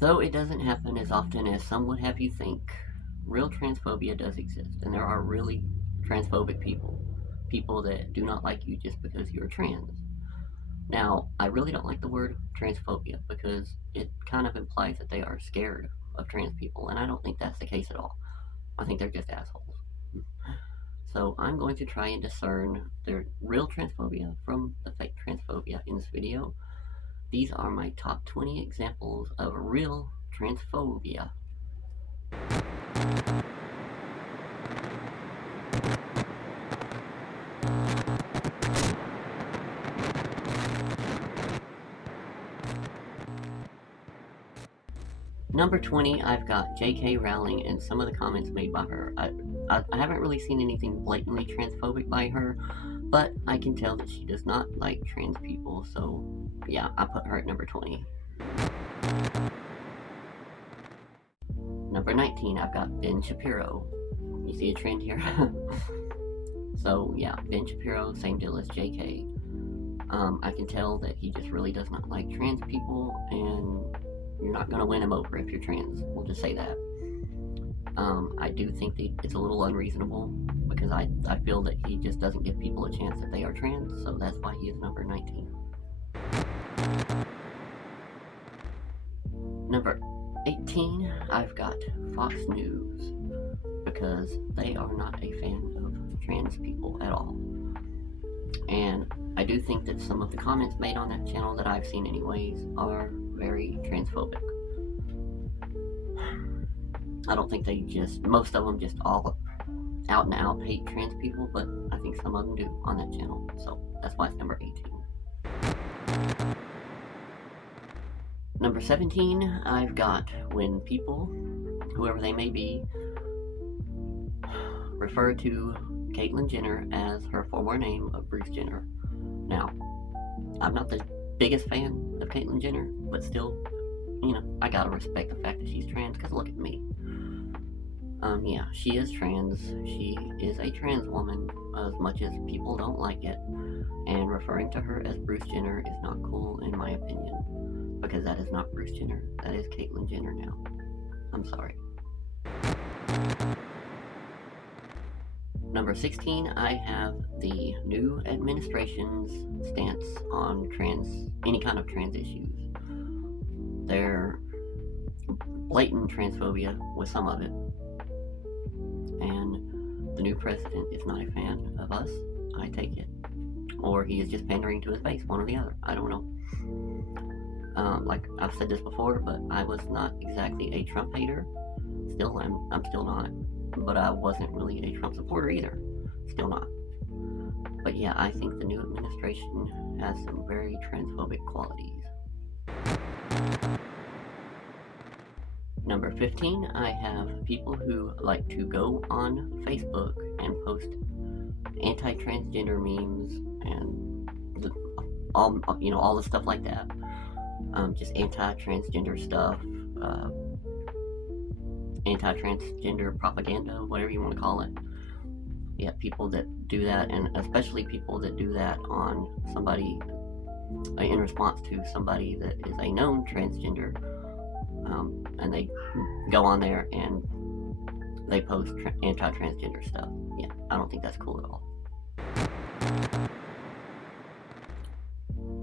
Though it doesn't happen as often as some would have you think, real transphobia does exist, and there are really transphobic people. People that do not like you just because you're trans. Now, I really don't like the word transphobia because it kind of implies that they are scared of trans people, and I don't think that's the case at all. I think they're just assholes. So I'm going to try and discern the real transphobia from the fake transphobia in this video. These are my top 20 examples of real transphobia. Number 20, I've got J.K. Rowling and some of the comments made by her. I haven't really seen anything blatantly transphobic by her, but I can tell that she does not like trans people, so yeah, I put her at number 20. Number 19, I've got Ben Shapiro. You see a trend here? So yeah, Ben Shapiro, same deal as J.K. I can tell that he just really does not like trans people, and you're not going to win him over if you're trans. We'll just say that. I do think that it's a little unreasonable because I feel that he just doesn't give people a chance that they are trans, so that's why he is number 19. Number 18, I've got Fox News because they are not a fan of trans people at all. And I do think that some of the comments made on that channel that I've seen anyways are very transphobic. I don't think most of them just all out and out hate trans people, but I think some of them do on that channel, so that's why it's number 18. Number 17, I've got when people, whoever they may be, refer to Caitlyn Jenner as her former name of Bruce Jenner. Now, I'm not the biggest fan of Caitlyn Jenner, but still, I gotta respect the fact that she's trans, because look at me. Yeah, she is trans. She is a trans woman, as much as people don't like it, and referring to her as Bruce Jenner is not cool in my opinion, because that is not Bruce Jenner, that is Caitlyn Jenner now. I'm sorry. Number 16, I have the new administration's stance on any kind of trans issues. They're blatant transphobia with some of it. And the new president is not a fan of us, I take it. Or he is just pandering to his base, one or the other. I don't know. Like I've said this before, but I was not exactly a Trump hater. Still am. I'm still not. But I wasn't really a Trump supporter either. Still not. But yeah, I think the new administration has some very transphobic qualities. Number 15, I have people who like to go on Facebook and post anti-transgender memes and all the stuff like that. Just anti-transgender stuff, anti-transgender propaganda, whatever you want to call it. Yeah, people that do that, and especially people that do that on somebody, in response to somebody that is a known transgender, and they go on there and they post anti-transgender stuff. Yeah, I don't think that's cool at all.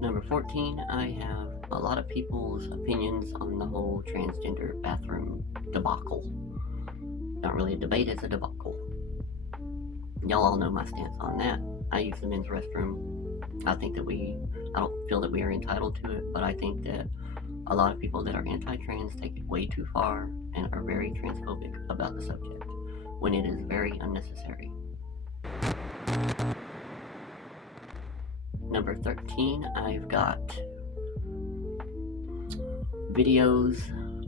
Number 14, I have a lot of people's opinions on the whole transgender bathroom debacle. Not really a debate, it's a debacle. Y'all all know my stance on that. I use the men's restroom. I don't feel that we are entitled to it, but I think that a lot of people that are anti-trans take it way too far and are very transphobic about the subject, when it is very unnecessary. Number 13, I've got videos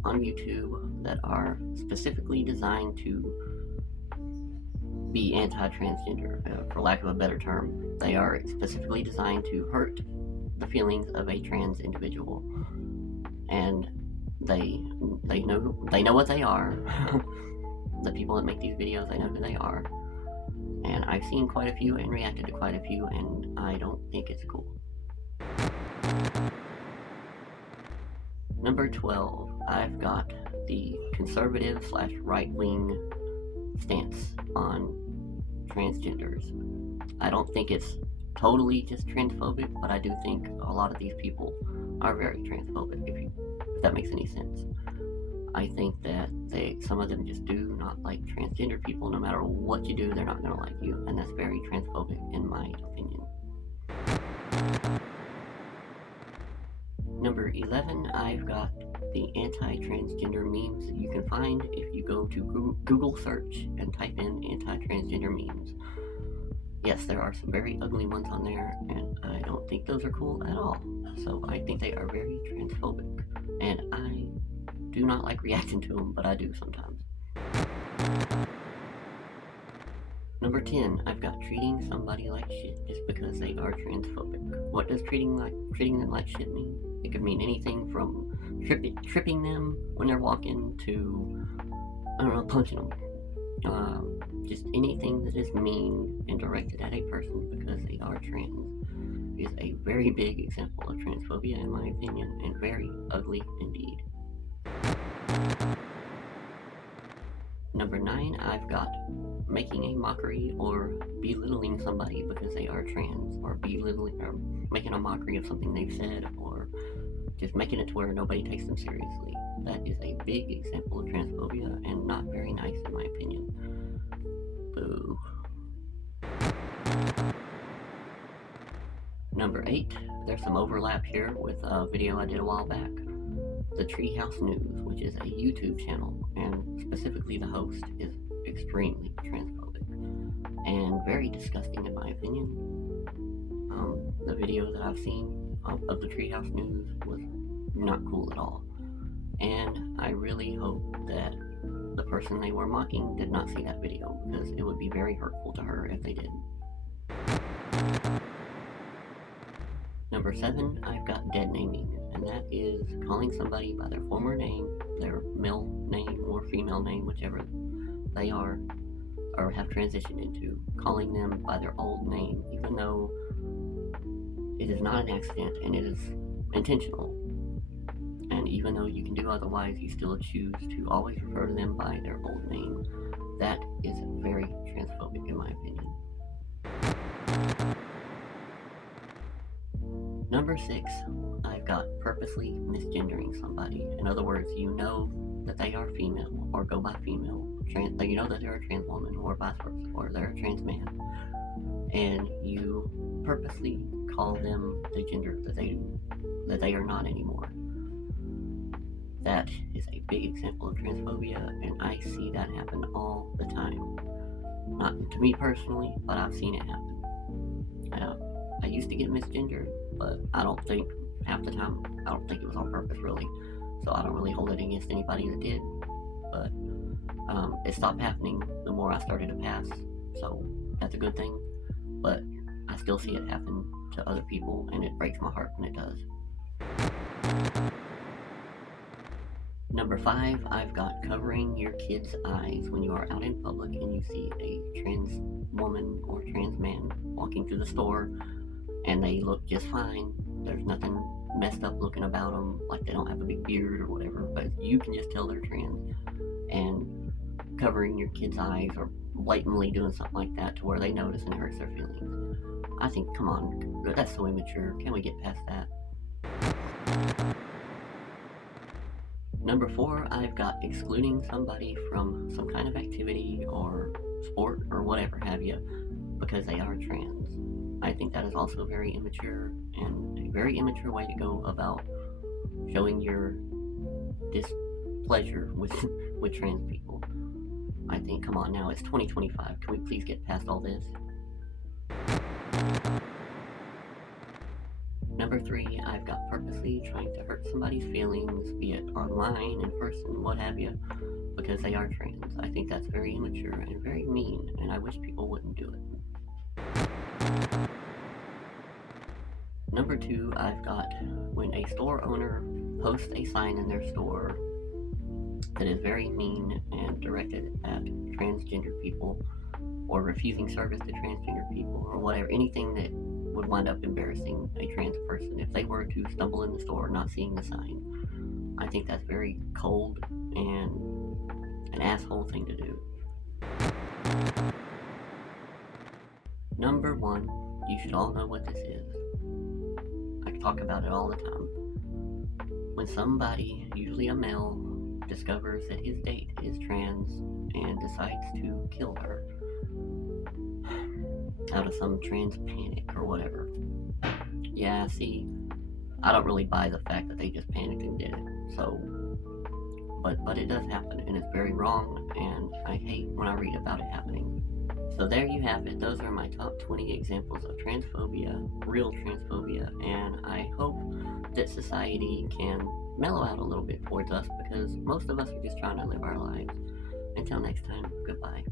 on YouTube that are specifically designed to be anti-transgender, for lack of a better term. They are specifically designed to hurt the feelings of a trans individual, and they know what they are. The people that make these videos, they know who they are, and I've seen quite a few and reacted to quite a few, and I don't think it's cool. Number 12, I've got the conservative slash right-wing stance on transgenders. I don't think it's totally just transphobic, but I do think a lot of these people are very transphobic, if that makes any sense. I think that some of them just do not like transgender people. No matter what you do, they're not going to like you, and that's very transphobic in my opinion. Number 11, I've got the anti-transgender memes that you can find if you go to Google search and type in anti-transgender memes. Yes, there are some very ugly ones on there, and I don't think those are cool at all. So I think they are very transphobic, and I do not like reacting to them, but I do sometimes. Number 10, I've got treating somebody like shit just because they are transphobic. What does treating them like shit mean? It could mean anything from tripping them when they're walking to, I don't know, punching them. Just anything that is mean and directed at a person because they are trans is a very big example of transphobia in my opinion, and very ugly indeed. Number 9, I've got making a mockery or belittling somebody because they are trans, or making a mockery of something they've said, or just making it to where nobody takes them seriously. That is a big example of transphobia and not very nice in my opinion. Boo. Number 8, there's some overlap here with a video I did a while back. The Treehouse News, which is a YouTube channel, and specifically the host is extremely transphobic and very disgusting in my opinion. The video that I've seen of the Treehouse News was not cool at all, and I really hope that the person they were mocking did not see that video, because it would be very hurtful to her if they did. Number 7, I've got dead naming, and that is calling somebody by their former name, their male name or female name, whichever they are or have transitioned into, calling them by their old name, even though it is not an accident and it is intentional. And even though you can do otherwise, you still choose to always refer to them by their old name. That is very transphobic in my opinion. Number 6, I've got purposely misgendering somebody. In other words, you know that they are female or go by female, you know that they're a trans woman or vice versa, or they're a trans man, and you purposely call them the gender that they are not anymore. That is a big example of transphobia, and I see that happen all the time. Not to me personally, but I've seen it happen. I used to get misgendered, but I don't think half the time, I don't think it was on purpose really, so I don't really hold it against anybody that did, but it stopped happening the more I started to pass, so that's a good thing, but I still see it happen to other people, and it breaks my heart when it does. Number 5, I've got covering your kids' eyes when you are out in public and you see a trans woman or trans man walking through the store and they look just fine. There's nothing messed up looking about them, like they don't have a big beard or whatever, but you can just tell they're trans. And covering your kids' eyes or blatantly doing something like that to where they notice and it hurts their feelings. I think, come on, that's so immature. Can we get past that? Number 4, I've got excluding somebody from some kind of activity or sport or whatever have you because they are trans. I think that is also very immature and a very immature way to go about showing your displeasure with trans people. I think, come on now, it's 2025. Can we please get past all this? Number 3, I've got purposely trying to hurt somebody's feelings, be it online, in person, what have you, because they are trans. I think that's very immature and very mean, and I wish people wouldn't do it. Number 2, I've got when a store owner posts a sign in their store that is very mean and directed at transgender people, or refusing service to transgender people, or whatever, anything that would wind up embarrassing a trans person if they were to stumble in the store not seeing the sign. I think that's very cold and an asshole thing to do. Number one, you should all know what this is. I talk about it all the time. When somebody, usually a male, discovers that his date is trans and decides to kill her out of some trans panic or whatever. Yeah, see, I don't really buy the fact that they just panicked and did it. So, but it does happen, and it's very wrong, and I hate when I read about it happening. So there you have it. Those are my top 20 examples of transphobia, real transphobia, and I hope that society can mellow out a little bit towards us, because most of us are just trying to live our lives. Until next time, goodbye.